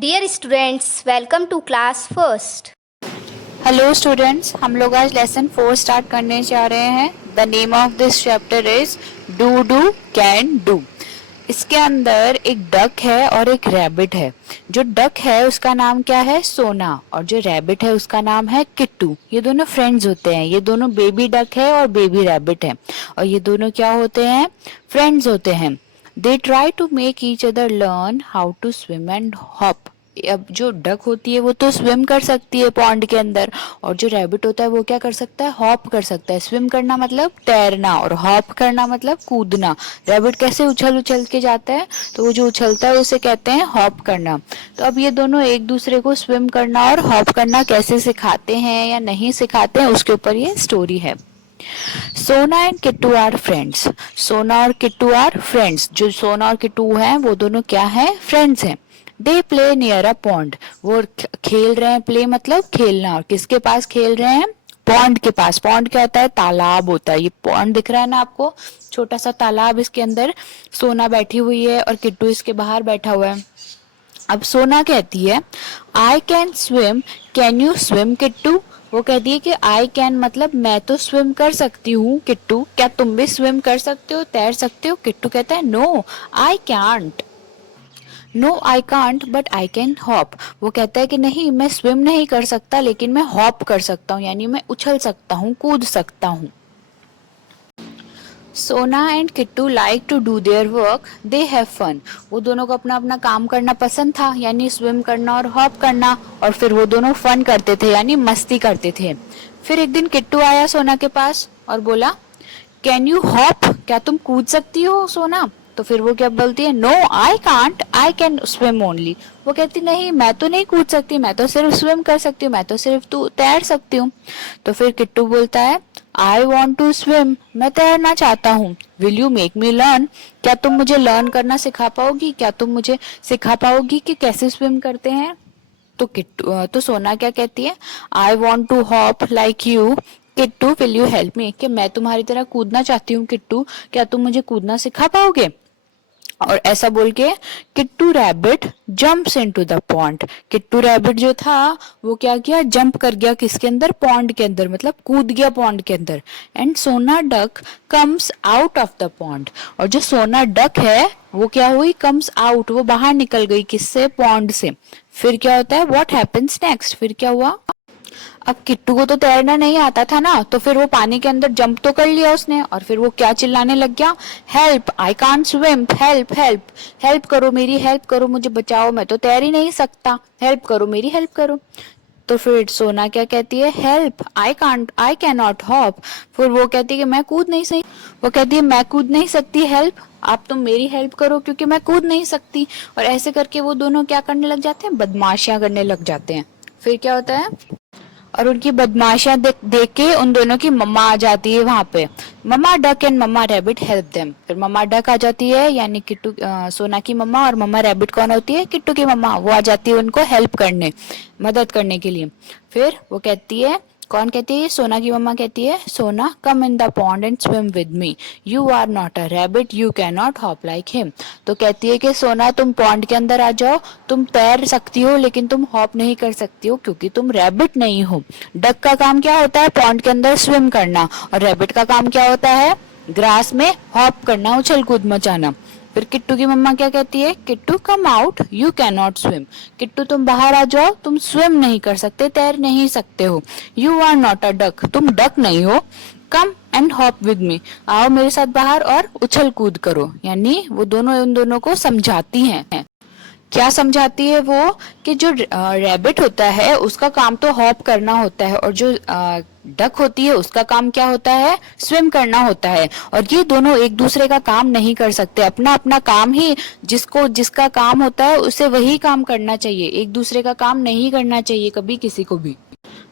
Dear students, welcome to class first. Hello students, हम लोग आज लेसन 4 स्टार्ट करने जा रहे हैं। The name of this chapter is do do can do. इसके अंदर एक डक है और एक रैबिट है। जो डक है उसका नाम क्या है? सोना। और जो रैबिट है उसका नाम है किट्टू। ये दोनों फ्रेंड्स होते हैं। ये दोनों बेबी डक है और बेबी रैबिट है। और ये दोनों क्या होते हैं? फ्रेंड्स होते हैं। They try to make each other learn how to swim and hop. अब जो डक होती है वो तो स्विम कर सकती है पॉन्ड के अंदर, और जो रैबिट होता है वो क्या कर सकता है? हॉप कर सकता है। स्विम करना मतलब तैरना और हॉप करना मतलब कूदना। रैबिट कैसे उछल उछल के जाता है, तो वो जो उछलता है उसे कहते हैं हॉप करना। तो अब ये दोनों एक दूसरे को स्विम करना और हॉप करना कैसे सिखाते हैं या नहीं सिखाते हैं, उसके ऊपर ये स्टोरी है। सोना एंड किट्टू आर फ्रेंड्स। सोना और किट्टू आर फ्रेंड्स। जो सोना और किट्टू हैं वो दोनों क्या हैं? फ्रेंड्स हैं। They play near a pond. वो खेल रहे हैं। प्ले मतलब खेलना। और किसके पास खेल रहे हैं? पॉन्ड के पास। पॉन्ड क्या होता है? तालाब होता है। ये पॉन्ड दिख रहा है ना आपको? छोटा सा तालाब। इसके अंदर सोना बैठी हुई है और किट्टू इसके बाहर बैठा हुआ है। अब सोना कहती है आई can swim, can you swim Kittu. वो कहती है कि आई कैन मतलब मैं तो स्विम कर सकती हूँ किट्टू, क्या तुम भी स्विम कर सकते हो, तैर सकते हो? किट्टू कहता है no I can't. No I can't but I can hop. वो कहता है कि नहीं, मैं स्विम नहीं कर सकता लेकिन मैं हॉप कर सकता हूँ, यानी मैं उछल सकता हूँ, कूद सकता हूँ। Sona and Kittu like to do their work, they have fun. वो दोनों को अपना अपना काम करना पसंद था, यानी स्विम करना और हॉप करना, और फिर वो दोनों फन करते थे यानी मस्ती करते थे। फिर एक दिन किट्टू आया सोना के पास और बोला कैन यू हॉप, क्या तुम कूद सकती हो सोना? तो फिर वो क्या बोलती है? No I can't, I can swim only. वो कहती नहीं, मैं तो नहीं कूद सकती, मैं तो सिर्फ स्विम कर सकती हूँ, मैं तो सिर्फ तू तैर सकती हूँ। तो फिर किट्टू बोलता है आई वॉन्ट टू स्विम, मैं तैरना चाहता हूँ। Will you make me learn, क्या तुम मुझे लर्न करना सिखा पाओगी? क्या तुम मुझे सिखा पाओगी कि कैसे स्विम करते हैं? तो किट्टू तो सोना क्या कहती है? I want to hop like you Kittu, will you help me, कि मैं तुम्हारी तरह कूदना चाहती हूँ किट्टू, क्या तुम मुझे कूदना सिखा पाओगे? और ऐसा बोल के Kittu rabbit jumps into the pond. Kittu rabbit जो था वो क्या किया? जंप कर गया किसके अंदर? पॉन्ड के अंदर, मतलब कूद गया पॉन्ड के अंदर। एंड सोना duck comes out of the pond. और जो सोना डक है वो क्या हुई? कम्स आउट, वो बाहर निकल गई। किससे? पॉन्ड से। फिर क्या होता है? What happens next? फिर क्या हुआ? अब किट्टू को तो तैरना नहीं आता था ना, तो फिर वो पानी के अंदर जंप तो कर लिया उसने, और फिर वो क्या चिल्लाने लग गया? Help, I can't swim, help help, help करो, मेरी हेल्प करो, मुझे बचाओ, मैं तो तैर ही नहीं सकता, हेल्प करो, मेरी हेल्प करो। तो फिर सोना क्या कहती है? Help, I can't, I can not hop. फिर वो कहती है कि मैं कूद नहीं सकती। वो कहती है मैं कूद नहीं सकती, हेल्प, आप तुम मेरी हेल्प करो क्योंकि मैं कूद नहीं सकती। और ऐसे करके वो दोनों क्या करने लग जाते हैं? बदमाशियां करने लग जाते हैं। फिर क्या होता है? और उनकी बदमाशियां देख के उन दोनों की मम्मा आ जाती है वहां पे। Mama duck and mama rabbit help them. फिर मम्मा डक आ जाती है, यानी किट्टू सोना की मम्मा, और मम्मा रैबिट कौन होती है? किट्टू की मम्मा। वो आ जाती है उनको हेल्प करने, मदद करने के लिए। फिर वो कहती है, कौन कहती है? सोना की मम्मा कहती है सोना come in the pond and swim with me, you are not a rabbit, you can not hop like him. तो कहती है कि सोना तुम पॉन्ड के अंदर आ जाओ, तुम तैर सकती हो लेकिन तुम हॉप नहीं कर सकती हो क्योंकि तुम रैबिट नहीं हो। डक का काम क्या होता है? पॉन्ड के अंदर स्विम करना। और रैबिट का काम क्या होता है? ग्रास में हॉप करना, उछल कूद मचाना। फिर किट्टू की मम्मा क्या कहती है? Kittu come out, you can not swim. Kittu तुम बाहर आ जाओ, तुम स्विम नहीं कर सकते, तैर नहीं सकते हो। You are not a duck, तुम डक नहीं हो। Come and hop with me, आओ मेरे साथ बाहर और उछल कूद करो। यानी वो दोनों उन दोनों को समझाती हैं। क्या समझाती है वो? कि जो रैबिट होता है उसका काम तो हॉप करना होता है, और जो डक होती है उसका काम क्या होता है? स्विम करना होता है। और ये दोनों एक दूसरे का काम नहीं कर सकते, अपना अपना काम ही, जिसको जिसका काम होता है उसे वही काम करना चाहिए, एक दूसरे का काम नहीं करना चाहिए कभी किसी को भी।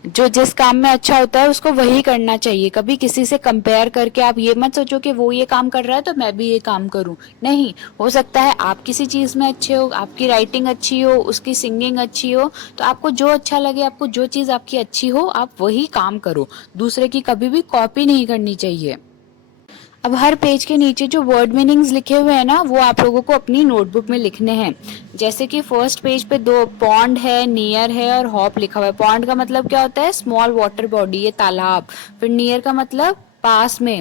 जो जिस काम में अच्छा होता है उसको वही करना चाहिए। कभी किसी से कंपेयर करके आप ये मत सोचो कि वो ये काम कर रहा है तो मैं भी ये काम करूं। नहीं, हो सकता है आप किसी चीज में अच्छे हो, आपकी राइटिंग अच्छी हो, उसकी सिंगिंग अच्छी हो, तो आपको जो अच्छा लगे, आपको जो चीज आपकी अच्छी हो, आप वही काम करो। दूसरे की कभी भी कॉपी नहीं करनी चाहिए। अब हर पेज के नीचे जो वर्ड मीनिंग्स लिखे हुए हैं ना, वो आप लोगों को अपनी नोटबुक में लिखने हैं। जैसे कि फर्स्ट पेज पे दो पॉन्ड है, नियर है और हॉप लिखा हुआ है। पॉन्ड का मतलब क्या होता है? स्मॉल वाटर बॉडी, ये तालाब। फिर नियर का मतलब पास में।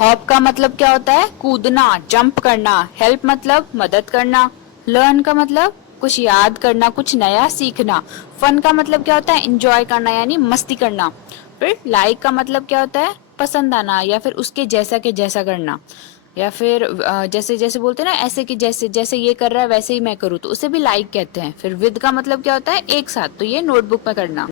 हॉप का मतलब क्या होता है? कूदना, जंप करना। हेल्प मतलब मदद करना। लर्न का मतलब कुछ याद करना, कुछ नया सीखना। फन का मतलब क्या होता है? एंजॉय करना यानी मस्ती करना। फिर लाइक का मतलब क्या होता है? पसंद आना या फिर उसके जैसा के जैसा करना। या फिर जैसे जैसे बोलते हैं ना, ऐसे कि जैसे जैसे ये कर रहा है वैसे ही मैं करूँ, तो उसे भी लाइक कहते हैं। फिर विद का मतलब क्या होता है? एक साथ, तो ये नोटबुक में करना।